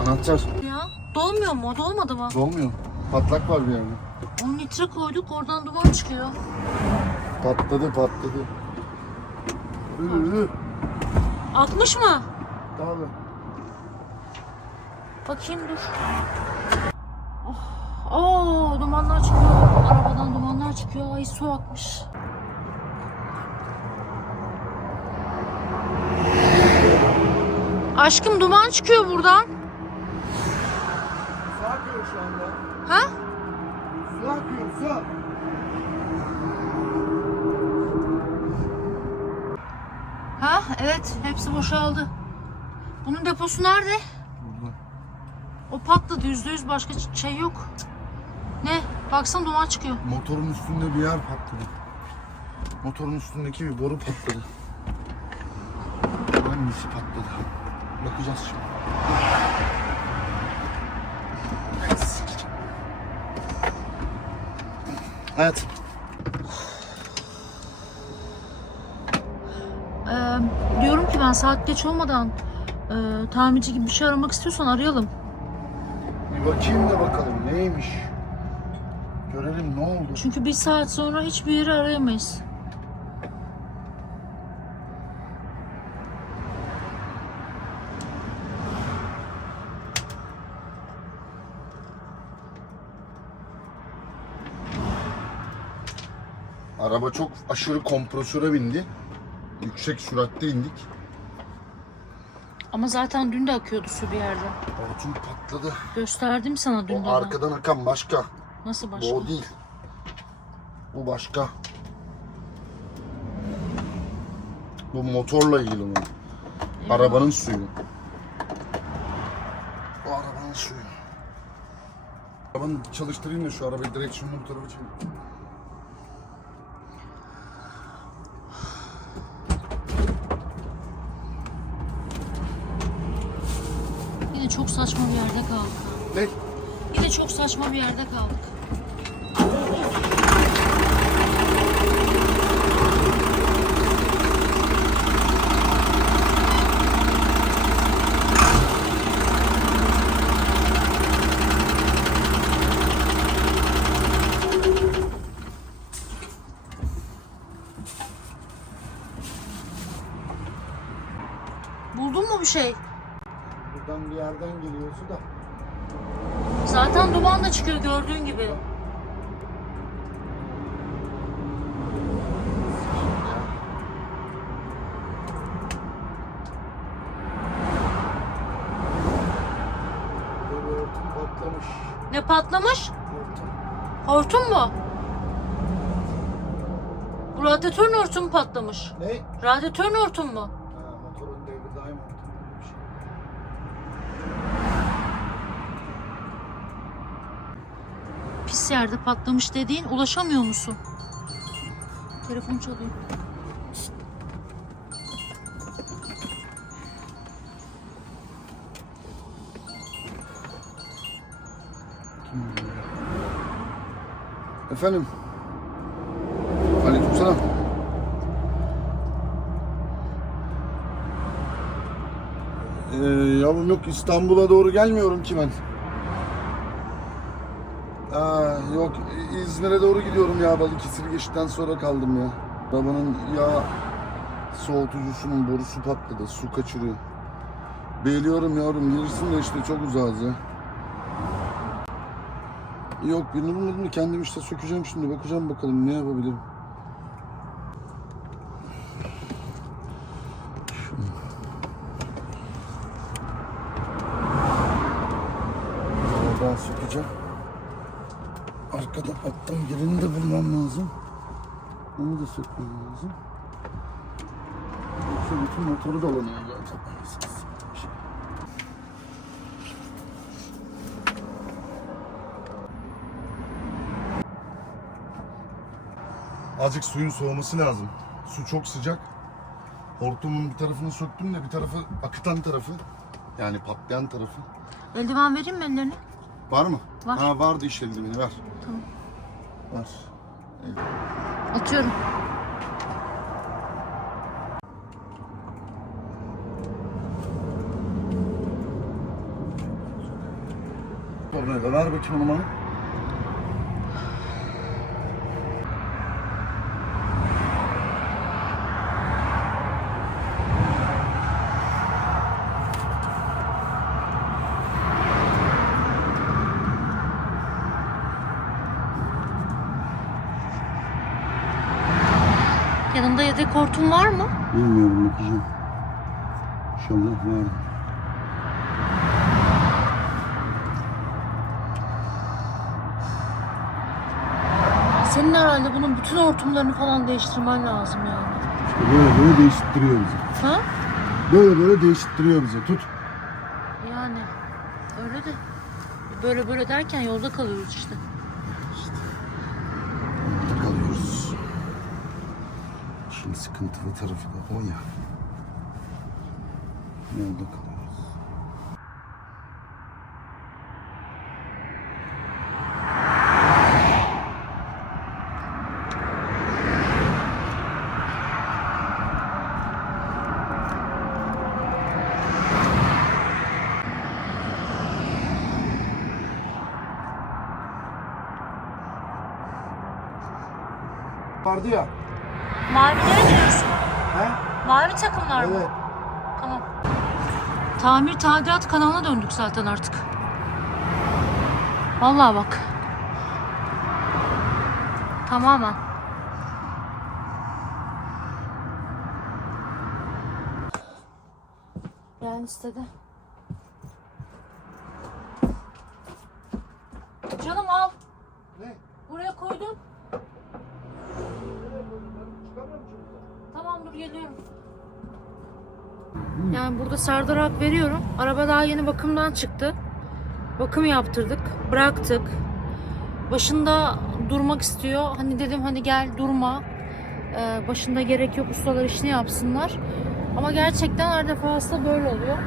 Anahtar. Ya dolmuyor mu? Dolmadı mı? Dolmuyor. Patlak var bir yerde. 10 litre koyduk oradan duman çıkıyor. Patladı patladı. Hı. Akmış mı? Tabii. Bakayım dur. Oh. Oo, dumanlar çıkıyor. Arabadan dumanlar çıkıyor. Ay su akmış. Aşkım duman çıkıyor buradan. Su akıyor şu anda. Ha? Su akıyor su. Ha? Evet. Hepsi boşaldı. Bunun deposu nerede? Burada. O patladı. Yüzde yüz başka şey yok. Ne? Baksana duman çıkıyor. Motorun üstünde bir yer patladı. Motorun üstündeki bir boru patladı. Hangisi patladı? Bakacağız şimdi. Evet. Ee, diyorum ki ben saat geç olmadan e, tamirci gibi bir şey aramak istiyorsan arayalım. Bir bakayım da bakalım neymiş. Görelim ne oldu. Çünkü bir saat sonra hiçbir yeri arayamayız. Araba çok aşırı kompresöre bindi. Yüksek süratte indik. Ama zaten dün de akıyordu su bir yerde. Hortum patladı. Gösterdim sana dün de. O ben. arkadan akan başka. Nasıl Bu başka? o değil. Bu başka. Bu motorla ilgili onun. Arabanın suyu. O arabanın suyu. Arabanı çalıştırayım da şu arabayı direksiyonunu bu tarafa çevir. Çok saçma bir yerde kaldık. Ne? Yine çok saçma bir yerde kaldık. Buldun mu bir şey? Buradan bir yerden geliyor su da. Zaten duman da çıkıyor gördüğün gibi. Böyle hortum patlamış. Ne patlamış? Hortum. Hortum mu? Bu radyatörün hortumu patlamış. Ne? Radyatörün hortum mu? Ha, motorun devri daim hortumu gibi bir şey. Pis yerde patlamış dediğin ulaşamıyor musun? Telefon çalıyor. Efendim? Aleykümselam. Ee, yavrum yok İstanbul'a doğru gelmiyorum ki ben. Aa, yok İzmir'e doğru gidiyorum ya Balıkesir geçtikten sonra kaldım ya. Arabanın yağ soğutucusunun borusu patladı su kaçırıyor. Biliyorum yavrum gelirsin de işte çok uzağız ya. Yok birini bulmadım kendim işte sökeceğim şimdi bakacağım bakalım ne yapabilirim. Oradan sökeceğim. Arkadan alttan geleni de bulmam lazım. Onu da sökmem lazım. Yoksa bütün motoru dolanıyor zaten. Azıcık suyun soğuması lazım. Su çok sıcak. Hortumun bir tarafını söktüm de bir tarafı akıtan tarafı. Yani patlayan tarafı. Eldiven vereyim mi ellerini? Var mı? Var. Ha vardı işte eldiveni ver. Tamam. Var. Atıyorum. Oraya da ver bakayım onu bana. Yanında yedek hortum var mı? Bilmiyorum bakacağım. İnşallah var. Senin herhalde bunun bütün hortumlarını falan değiştirmen lazım yani. İşte böyle böyle değiştiriyor bizi. Ha? Böyle böyle değiştiriyor bizi. Tut. Yani öyle de böyle böyle derken yolda kalıyoruz işte. Orada kalıyoruz. Şimdi sıkıntılı tarafı da o ya. Yolda kalıyoruz. Vardı ya. He? Mavi takımlar mı? Evet. Tamam. Tamir tadilat kanalına döndük zaten artık. Vallahi bak. Tamamen. Yani istedi. Canım al. Ne? Buraya koydum. Tamam dur geliyorum. Yani burada Serdar hak veriyorum. Araba daha yeni bakımdan çıktı. Bakım yaptırdık. Bıraktık. Başında durmak istiyor. Hani dedim hani gel durma. Ee, başında gerek yok ustalar işini yapsınlar. Ama gerçekten her defasında böyle oluyor.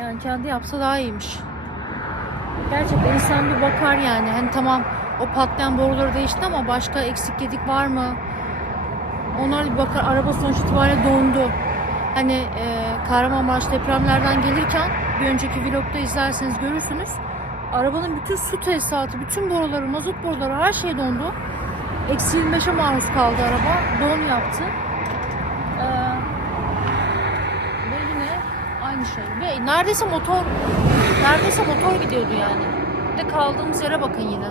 Yani kendi yapsa daha iyiymiş. Gerçekten insan bir bakar yani. Hani tamam o patlayan boruları değişti ama başka eksik gedik var mı? Onlar bir bakar. Araba sonuç itibariyle dondu. Hani e, Kahramanmaraş depremlerden gelirken bir önceki vlogda izlerseniz görürsünüz. Arabanın bütün su tesisatı, bütün boruları, mazot boruları her şey dondu. Eksi 25'e maruz kaldı araba. Don yaptı. Ee, ve yine aynı şey. Ve neredeyse motor neredeyse motor gidiyordu yani. Bir de kaldığımız yere bakın yine.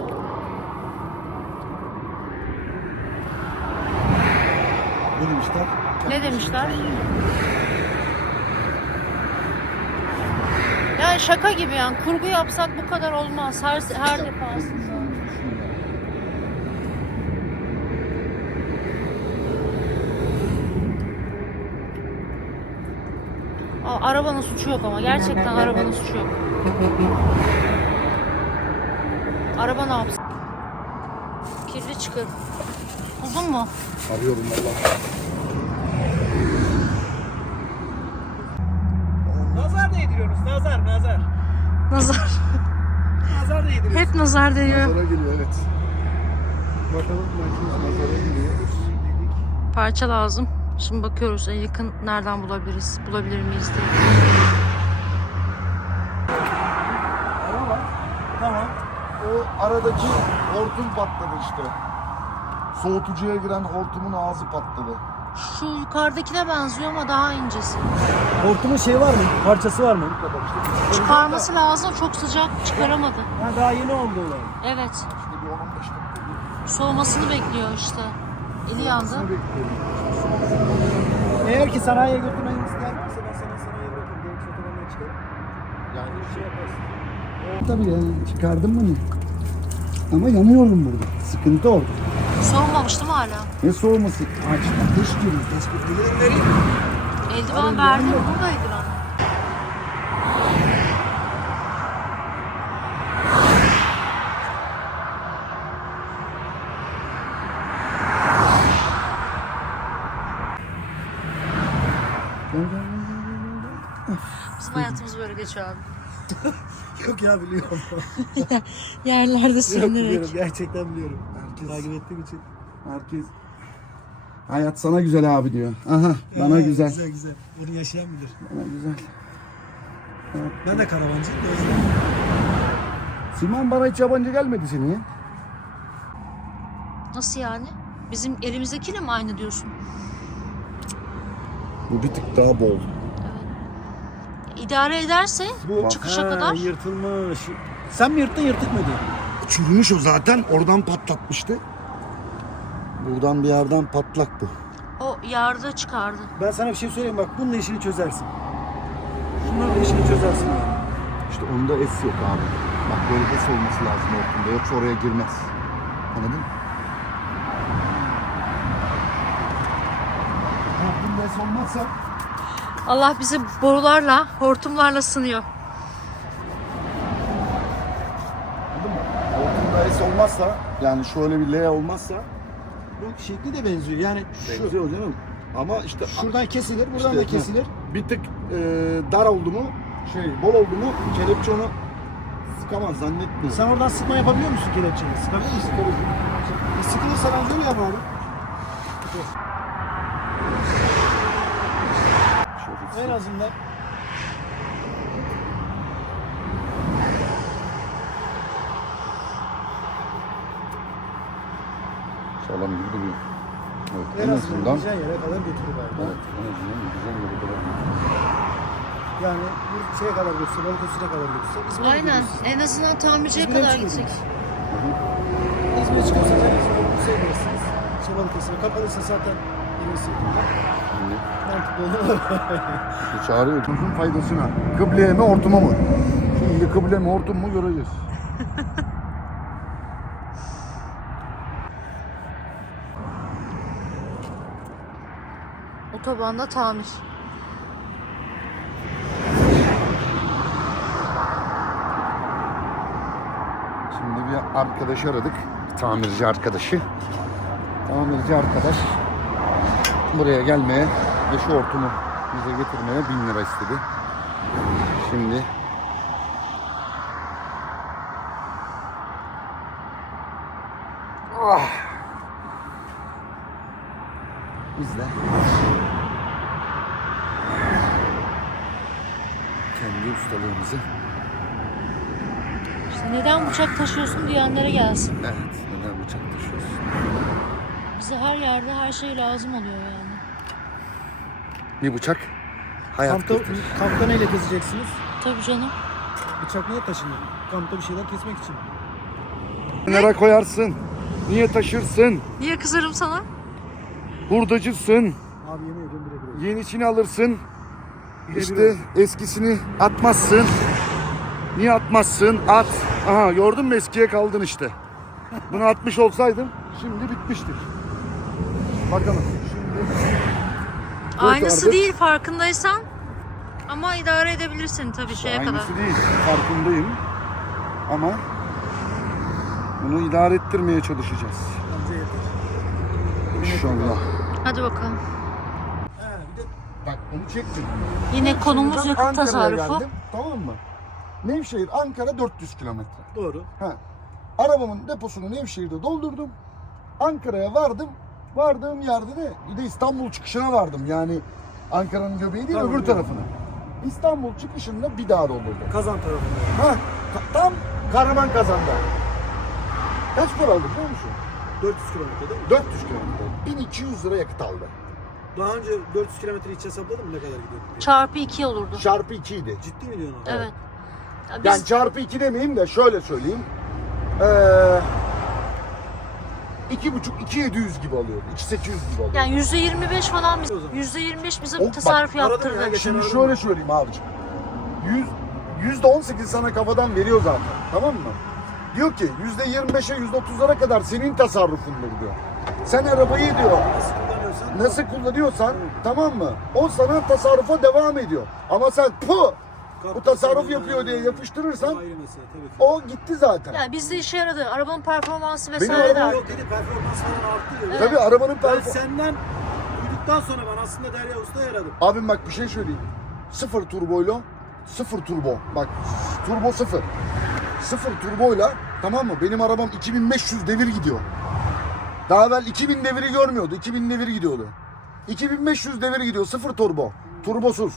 Ne demişler? Ne demişler? Yani şaka gibi yani kurgu yapsak bu kadar olmaz her her defasında. Aa, arabanın suçu yok ama gerçekten arabanın suçu yok. Araba ne yapsın? Kirli çıkır. Uzun mu? Arıyorum valla. Nazar değdiriyoruz. Nazar, nazar. Nazar. Nazar değdiriyoruz. Hep nazar değiyor. Nazara geliyor evet. Bakalım merkez nazara geliyor. Parça lazım. Şimdi bakıyoruz en yakın nereden bulabiliriz, bulabilir miyiz diye. Tamam. O aradaki hortum patladı işte. Soğutucuya giren hortumun ağzı patladı. Şu yukarıdakine benziyor ama daha incesi. Hortumun şey var mı? Parçası var mı? Çıkarması lazım çok sıcak çıkaramadı. Ha, daha yeni oldu olay. Evet İşte bir 10-15 dakika bir soğumasını bekliyor işte. Eli yandı. Eğer ki sanayiye götürmeni isterlerse ben sana sanayiye bırakırım. Otobandan çıkarım. Yani Bir şey yaparsın. Tabii yani çıkardım bunu. Ama yanıyorum burada. Sıkıntı orada. Soğumamış değil mi hala? Ne soğuması? Aç, ateş gibi. Tespit Eldiven verdim. Burada eldiven. Bizim hayatımız böyle geçiyor abi. Yok ya biliyorum. Yerlerde Yok sürünerek. biliyorum. Gerçekten biliyorum. Herkes- Takip ettiğim için. Herkes hayat sana güzel abi diyor. Aha bana Ee, güzel. Güzel güzel. Bunu yaşayan bilir. Bana güzel. Ben de karavancıyım da o yüzden. Siman bana hiç yabancı gelmedi seni ya. Nasıl yani? Bizim elimizdekiyle mi aynı diyorsun? Bu bir tık daha bol. İdare ederse Bu çıkışa Ha, kadar Yırtılmış. Sen mi yırttın yırtık mıydı? Çürümüş o zaten. Oradan patlatmıştı. Buradan bir yerden patlak bu. o yardı çıkardı. Ben sana bir şey söyleyeyim bak bunun işini çözersin. Şunların da işini çözersin yani. İşte onda es yok abi. Bak böyle es olması lazım ortamda. Yoksa oraya girmez. Anladın mı? Ha, bunda es olmazsa Allah bizi borularla, hortumlarla sınıyor. Olmazsa yani şöyle bir L olmazsa Yok şekli de benziyor. Yani şu. benziyor canım. Ama işte Şuradan kesilir, buradan İşte, da kesilir. bir tık e, dar oldu mu şey bol oldu mu kelepçe onu sıkamaz zannetmiyorum. Sen oradan sıkma yapabiliyor musun kelepçeyi? Sıkabilir misin? E, Sıkılırsa ben şöyle yaparım. En azından sağlam gibi duruyor. Evet, en en azından yere kadar götürür abi. evet, en azından güzel yere kadar. Yani bu şeye kadar götürse, Balıkesir'e kadar götürse. İzmir'e Aynen. En azından tamirciye kadar gidecek. İzmir'e çıkarsa İzmir'e gidersiniz. İşte Balıkesir'e kapalıysa zaten gelirsin. Mantıklı olur çağırıyor. Tuzun faydasına. Kıbleye mi hortuma mı? Şimdi kıble mi hortum mu göreceğiz. Otobanda tamir. Şimdi bir arkadaş aradık. Bir tamirci arkadaşı. Tamirci arkadaş buraya gelmeye ve şu hortumu bize getirmeye bin lira istedi. Şimdi Ah. Biz de kendi ustalığımızı İşte neden bıçak taşıyorsun diyenlere gelsin. evet neden bıçak taşıyorsun? Bize her yerde her şey lazım oluyor yani. Bir bıçak hayat Kampta, kurtarır. kampta neyle keseceksiniz? Tabii canım. Bıçak niye taşınıyor? Kampta bir şeyler kesmek için. Kenara koyarsın. Niye taşırsın? Niye kızarım sana? Hurdacısın. Abi yemin ediyorum bire bire. Yenisini alırsın. Bire İşte bire. eskisini atmazsın. Niye atmazsın? At. Aha gördün mü eskiye kaldın işte. Bunu atmış olsaydım şimdi bitmiştir. Bakalım. Şimdi Aynısı kurtardık. değil farkındaysan. Ama idare edebilirsin tabii şeye kadar. Aynısı değil. Farkındayım. Ama bunu idare ettirmeye çalışacağız. İnşallah. Hadi bakalım. He, bir de Bak onu çektim. Yine konumuz yakıt tasarrufu. geldim, tamam mı? Nevşehir Ankara 400 kilometre. doğru. Ha. Arabamın deposunu Nevşehir'de doldurdum. Ankara'ya vardım. Vardığım yerde de bir de İstanbul çıkışına vardım. Yani Ankara'nın göbeği değil Tamam, öbür biliyorum. tarafına. İstanbul çıkışında bir daha doldurdum. Kazan tarafında. Ha, tam Kahraman kazanda. Kaç para aldı biliyor musun? 400 kilometre değil mi? 400 kilometre. 1200 lira yakıt aldı. Daha önce 400 kilometre hiç hesapladın mı ne kadar gidiyor diye? Çarpı 2 olurdu. Çarpı 2 idi. Ciddi mi diyorsun abi? Evet. Ya Yani Biz çarpı 2 demeyeyim de şöyle söyleyeyim. Ee, iki buçuk, iki yedi yüz gibi alıyordu. İki sekiz yüz gibi alıyordu. yani %25 falan biz O zaman. %25 bize O bak, tasarruf aradım ya, yaptırdı. geçen Şimdi şöyle söyleyeyim abicim. Yüz, yüzde on sekiz sana kafadan veriyor zaten. Tamam mı? Diyor ki yüzde yirmi beşe yüzde otuzlara kadar senin tasarrufundur diyor. Sen arabayı diyor Nasıl kullanıyorsan. nasıl kullanıyorsan tamam mı? O sana tasarrufa devam ediyor. Ama sen pu bu tasarruf yapıyor diye yapıştırırsan o gitti zaten. Yani bizde işe yaradı. Arabanın performansı Benim vesaire de arabam arttı. Yok dedi performans falan arttı ya. Tabii arabanın Ben performansı... senden duyduktan sonra ben aslında Derya Usta yaradım. Abim bak bir şey söyleyeyim. Sıfır turboyla sıfır turbo. Bak turbo sıfır. Sıfır turboyla tamam mı? Benim arabam 2500 devir gidiyor. Daha evvel 2000 deviri görmüyordu. 2000 devir gidiyordu. 2500 devir gidiyor. Sıfır turbo. Turbosuz.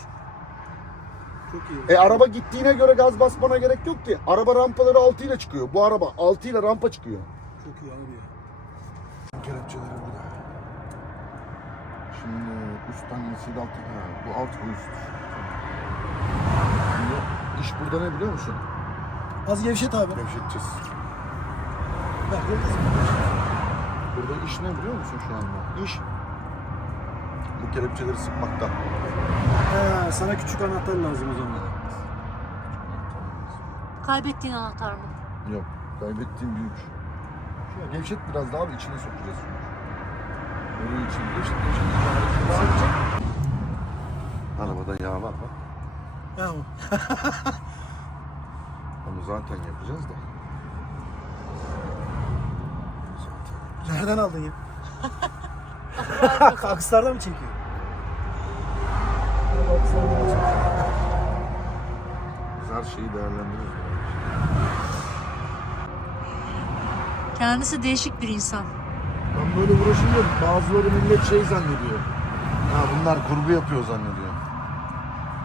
Çok iyi. E araba gittiğine göre gaz basmana gerek yok ki. Araba rampaları 6 ile çıkıyor. Bu araba 6 ile rampa çıkıyor. Çok iyi abi ya. Kelepçeleri burada. Şimdi üst tanesiydi altı. Ha, bu alt bu üst. Şimdi iş burada ne biliyor musun? Az gevşet abi. Gevşeteceğiz. Mü? Burada iş ne biliyor musun şu anda? İş bu kelepçeleri sıkmakta. He, sana küçük anahtar lazım o zaman. Kaybettiğin anahtar mı? Yok. Kaybettiğim büyük. Şöyle gevşet biraz daha bir içine sokacağız. Böyle içine gevşet gevşet. Arabada yağ var bak. O. Onu zaten yapacağız da. Zaten. Nereden aldın ya? Akslardan mı çekiyor? Biz her şeyi değerlendiririz. Kendisi değişik bir insan. Ben böyle uğraşınca bazıları millet şey zannediyor. Ha bunlar kurgu yapıyor zannediyor.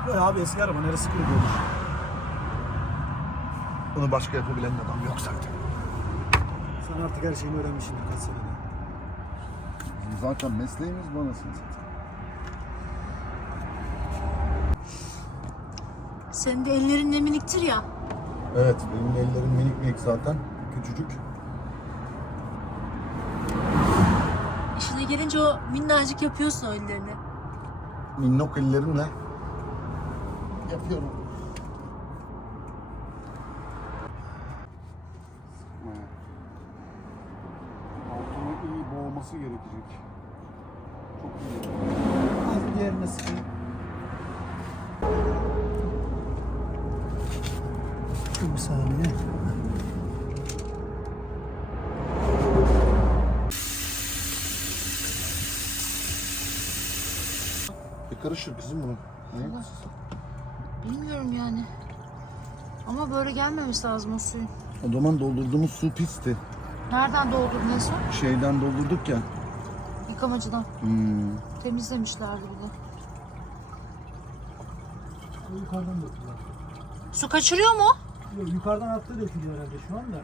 Böyle abi eski araba neresi kurulu olur? Bunu başka yapabilen adam yok zaten. Sen artık her şeyini öğrenmişsin kaç senede. Zaten mesleğimiz bu anasını satayım. Senin de ellerin ne miniktir ya. Evet benim ellerim minik minik zaten. Küçücük. İşine gelince o minnacık yapıyorsun o ellerini. Minnok ellerimle yapıyorum. Altını iyi boğması gerekecek. Çok iyi. Az bir diğerine sıkayım. Dur bir saniye. Bir karışır kızım bunu. Ne? Bilmiyorum yani. Ama böyle gelmemesi lazım o suyun. O zaman doldurduğumuz su pisti. Nereden doldurdun en son? Şeyden doldurduk ya. Yıkamacıdan. Hmm. Temizlemişlerdi yukarıdan dökülüyor. Su kaçırıyor mu? Yok yukarıdan attığı dökülüyor herhalde şu anda.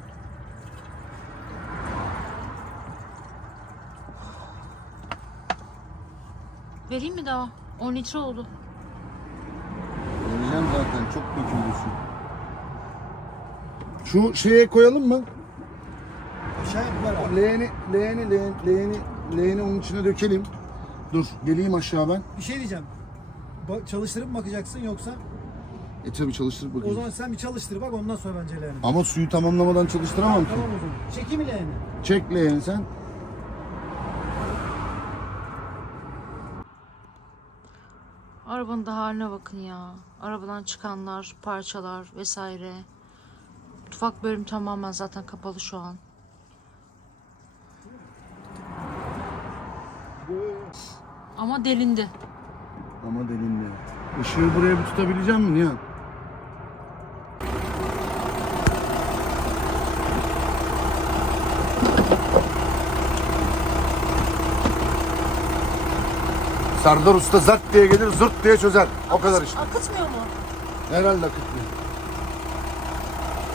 Vereyim mi daha? 10 litre oldu. Vereceğim zaten çok döküldü su. Şu şeye koyalım mı? Aşağıya ver abi. Leğeni, leğeni, leğeni, leğeni, leğeni onun içine dökelim. Dur, geleyim aşağı ben. Bir şey diyeceğim. Ba- çalıştırıp mı bakacaksın yoksa? E tabi çalıştırıp O bakayım. zaman sen bir çalıştır bak ondan sonra bence leğeni. Ama suyu tamamlamadan çalıştıramam ki. Tamam o zaman. Çekeyim mi leğeni? Çek leğeni sen. Arabanın da haline bakın ya. Arabadan çıkanlar, parçalar vesaire. Mutfak bölüm tamamen zaten kapalı şu an. Ama delindi. Ama delindi. Işığı buraya bir tutabileceğim mi Nihan? Serdar Usta zart diye gelir zırt diye çözer. O kadar işte. Akıtmıyor mu? Herhalde akıtmıyor.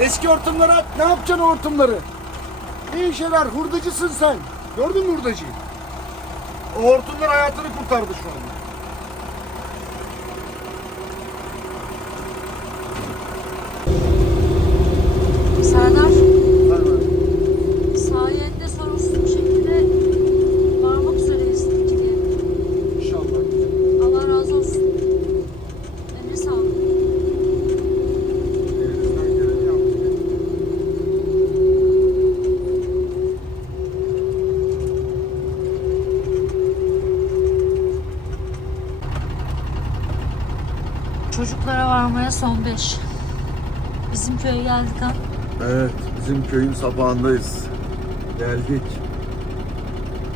Eski hortumları at. Ne yapacaksın o hortumları? Ne işe yarar? Hurdacısın sen. Gördün mü hurdacıyı? O hortumlar hayatını kurtardı şu anda. Bizim köyün sapağındayız. Geldik.